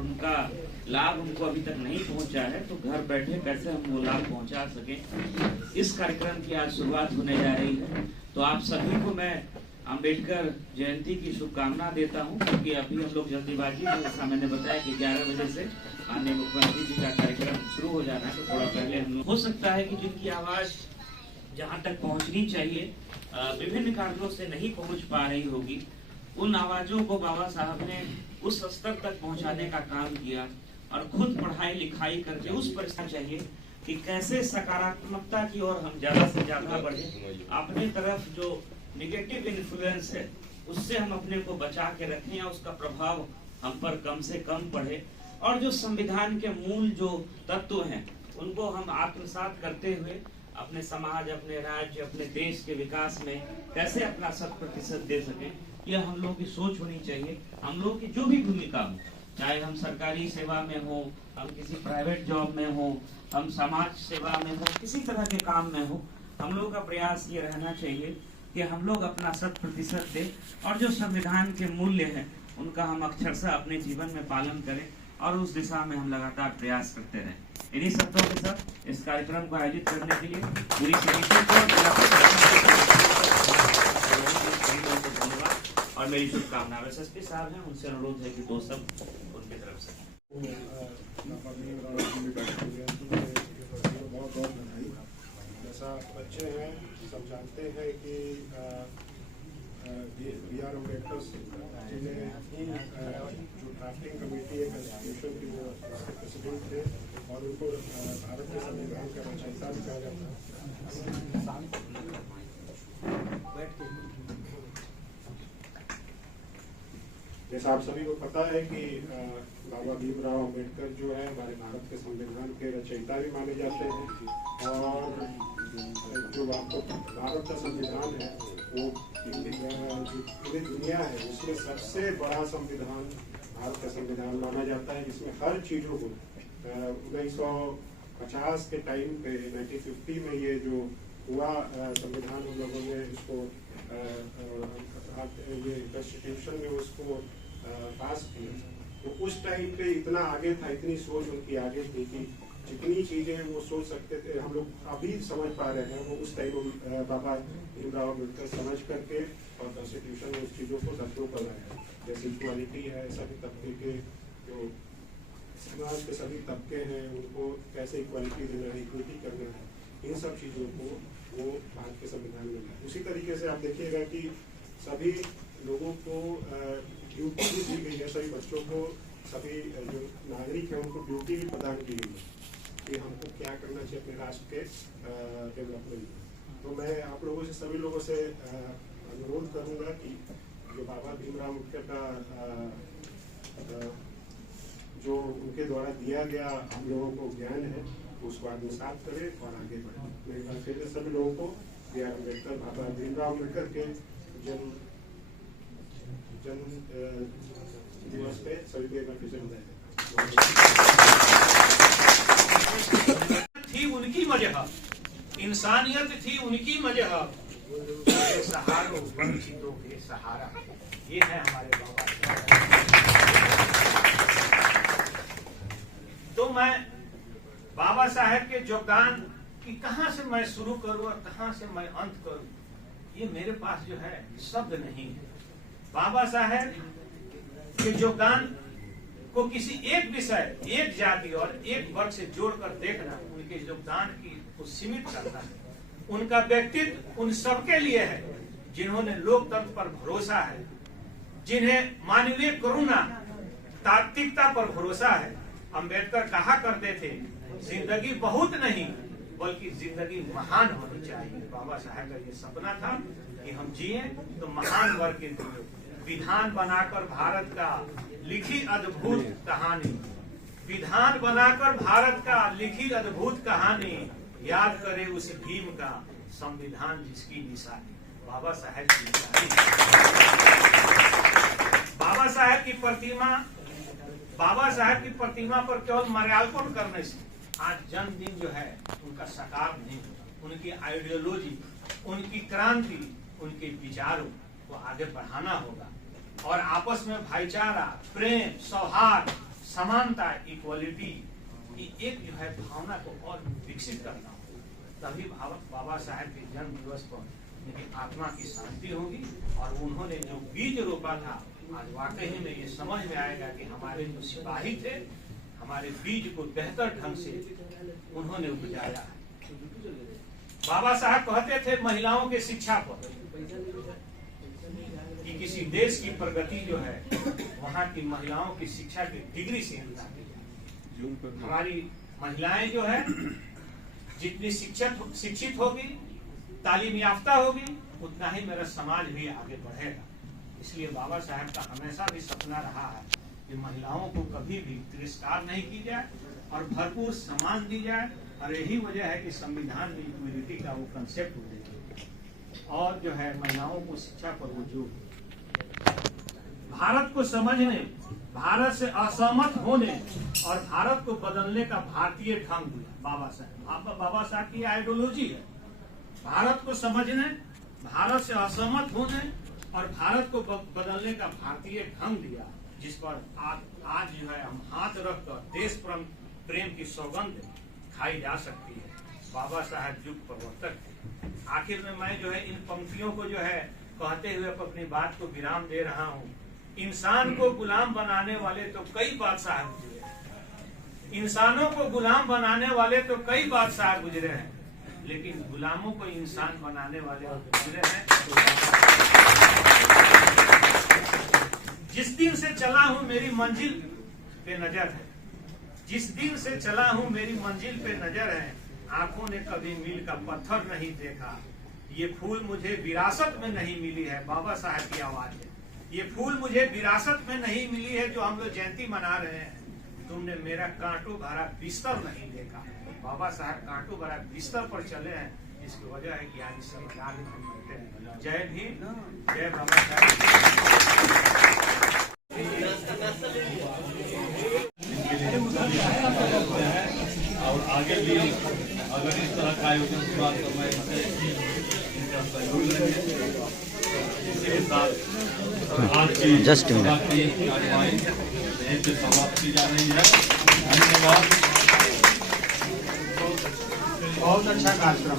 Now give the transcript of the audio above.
उनका लाभ उनको अभी तक नहीं पहुंचा है, तो घर बैठे कैसे हम वो लाभ पहुंचा सकें, इस कार्यक्रम की आज शुरुआत होने जा रही है। तो आप सभी को मैं अंबेडकर जयंती की शुभकामना देता हूं, क्योंकि अभी हम लोग जल्दीबाजी में, जैसा मैंने बताया कि 11 बजे से माननीय मुख्यमंत्री जी का कार्यक्रम शुरू हो जाना है, तो थोड़ा पहले हम लोग, हो सकता है कि जिनकी आवाज जहां तक पहुंचनी चाहिए विभिन्न कारणों से नहीं पहुंच पा रही होगी, उन आवाजों को बाबा साहब ने उस स्तर तक पहुंचाने का काम किया और खुद पढ़ाई लिखाई करके उस परिस्थिति चाहिए कि कैसे सकारात्मकता की ओर हम ज्यादा से ज्यादा बढ़े, अपने तरफ जो निगेटिव इन्फ्लुएंस है उससे हम अपने को बचा के रखें या उसका प्रभाव हम पर कम से कम पड़े, और जो संविधान के मूल जो तत्व हैं उनको हम आत्मसात करते हुए अपने समाज, अपने राज्य, अपने देश के विकास में कैसे अपना 100% दे सकें, यह हम लोग की सोच होनी चाहिए। हम लोग की जो भी भूमिका हो, चाहे हम सरकारी सेवा में हो, हम किसी प्राइवेट जॉब में हो, हम समाज सेवा में हो, किसी तरह के काम में हो, हम लोगों का प्रयास ये रहना चाहिए कि हम लोग अपना 100% दें और जो संविधान के मूल्य हैं उनका हम अक्षरशः अपने जीवन में पालन करें और उस दिशा में हम लगातार प्रयास करते रहें। इन्हीं शब्दों के साथ इस कार्यक्रम को आयोजित करने के लिए पूरी समिति को धन्यवाद और मेरी शुभकामना। एसएसपी साहब हैं, उनसे अनुरोध है कि 2 शब्द उनकी तरफ से। जैसा बच्चे हैं सब जानते हैं कि बी आर अम्बेडकर जी ने जो ड्राफ्टिंग कमेटी है कॉन्स्टिट्यूशन की, वो प्रेसिडेंट थे और उनको भारत के संविधान का रचयिता भी कहा जाता है। जैसा आप सभी को पता है कि बाबा भीमराव अम्बेडकर जो है हमारे भारत के संविधान के रचयिता भी माने जाते हैं, और जो भारत का संविधान है वो पूरी दुनिया है उसमें सबसे बड़ा संविधान भारत का संविधान माना जाता है, जिसमें हर चीज़ों को 1950 के टाइम पे 1950 में ये जो हुआ संविधान, उन लोगों ने इसको ये कॉन्स्टिट्यूशन में उसको पास किया। तो उस टाइम पे इतना आगे था, इतनी सोच उनकी आगे थी कि जितनी चीजें वो सोच सकते थे हम लोग अभी समझ पा रहे हैं, वो उस टाइम बाबा भीमराव अम्बेडकर समझ करके और कॉन्स्टिट्यूशन में उस चीज़ों को लागू कर रहे हैं। जैसे इक्वालिटी है, सभी तबके के जो समाज के सभी तबके हैं उनको कैसे इक्वालिटी देना है, इक्विटी करना है, इन सब चीज़ों को वो भारत के संविधान में है। उसी तरीके से आप देखिएगा कि सभी लोगों को ड्यूटी भी दी गई है, सभी बच्चों को, सभी जो नागरिक हैं उनको ड्यूटी भी प्रदान की गई है कि हमको क्या करना चाहिए अपने राष्ट्र के डेवलपमेंट में। तो मैं आप लोगों से, सभी लोगों से अनुरोध करूंगा कि जो बाबा भीमराव अम्बेडकर का जो उनके द्वारा दिया गया हम लोगों को ज्ञान है उसको आत्मसात करें और आगे बढ़ें। मैं एक बार फिर सभी लोगों को बी आर अम्बेडकर, बाबा भीमराव अम्बेडकर के जन्म दिवस पे सभी को एक बार फिर से थी उनकी मजहब, इंसानियत थी उनकी मजहब, सहारों वंचितों के सहारा, ये है हमारे बाबा साहब। तो मैं बाबा साहब के योगदान की कहां से मैं शुरू करूं और कहां से मैं अंत करूं, ये मेरे पास जो है शब्द नहीं है। बाबा साहब के योगदान को किसी एक विषय, एक जाति और एक वर्ग से जोड़कर देखना उनके योगदान की को सीमित करना है। उनका व्यक्तित्व उन सबके लिए है जिन्होंने लोकतंत्र पर भरोसा है, जिन्हें मानवीय करुणा, तात्विकता पर भरोसा है। अंबेडकर कहा करते थे, जिंदगी बहुत नहीं बल्कि जिंदगी महान होनी चाहिए। बाबा साहब का ये सपना था कि हम जिए तो महान वर्ग के विधान बनाकर भारत का लिखी अद्भुत कहानी, विधान बनाकर भारत का लिखी अद्भुत कहानी, याद करे उस भीम का संविधान जिसकी निशानी। बाबा साहब की निशानी। बाबा साहब की प्रतिमा पर केवल माल्यार्पण करने से आज जन्मदिन जो है उनका साकार नहीं होता। उनकी आइडियोलॉजी, उनकी क्रांति, उनके विचारों को आगे बढ़ाना होगा और आपस में भाईचारा, प्रेम, सौहार्द, समानता, इक्वलिटी की एक जो है भावना को और विकसित करना हो, तभी बाबा साहब के जन्म दिवस पर उनकी आत्मा की शांति होगी। और उन्होंने जो बीज रोपा था, आज वाकई में ये समझ में आएगा कि हमारे जो सिपाही थे, हमारे बीज को बेहतर ढंग से उन्होंने उपजाया है। बाबा साहब कहते थे महिलाओं के शिक्षा पर कि किसी देश की प्रगति जो है वहाँ की महिलाओं की शिक्षा की डिग्री से हमारी महिलाएं जो है जितनी शिक्षित होगी, तालीम याफ्ता होगी, उतना ही मेरा समाज भी आगे बढ़ेगा। इसलिए बाबा साहब का हमेशा भी सपना रहा है कि महिलाओं को कभी भी तिरस्कार नहीं की जाए और भरपूर सम्मान दी जाए। और यही वजह है कि संविधान में इक्वलिटी का वो कंसेप्ट हो गया और जो है महिलाओं को शिक्षा पर वो जो भारत को समझने, भारत से असहमत होने और भारत को बदलने का भारतीय ढंग दिया बाबा साहब। बाबा साहब की आइडियोलॉजी है भारत को समझने, भारत से असहमत होने और भारत को बदलने का भारतीय ढंग दिया, जिस पर आज जो है हम हाथ रखकर देश प्रेम की सौगंध खाई जा सकती है। बाबा साहब युग प्रवर्तक थे। आखिर में मैं जो है इन पंक्तियों को जो है कहते हुए अपनी बात को विराम दे रहा हूँ। इंसान को गुलाम बनाने वाले तो कई बादशाह गुजरे हैं, इंसानों को गुलाम बनाने वाले तो कई बादशाह गुजरे हैं, लेकिन गुलामों को इंसान बनाने वाले गुजरे हैं। जिस दिन से चला हूँ मेरी मंजिल पे नजर है, जिस दिन से चला हूँ मेरी मंजिल पे नजर है, आंखों ने कभी मील का पत्थर नहीं देखा, ये फूल मुझे विरासत में नहीं मिली है। बाबा साहब की आवाज है, ये फूल मुझे विरासत में नहीं मिली है जो हम लोग जयंती मना रहे हैं। तुमने मेरा कांटों भरा बिस्तर नहीं देखा। बाबा साहब कांटों भरा बिस्तर पर चले हैं, इसकी वजह है कि आज संविधान में हम बैठे हैं। जय भीम, जय बाबा साहब। और आगे भी अगर इस तरह का आयोजन हुआ तो मैं इनका सहयोग लेंगे। इसके साथ आज की कार्यवाही यहीं से समाप्त की जा रही है। धन्यवाद। बहुत अच्छा कार्यक्रम।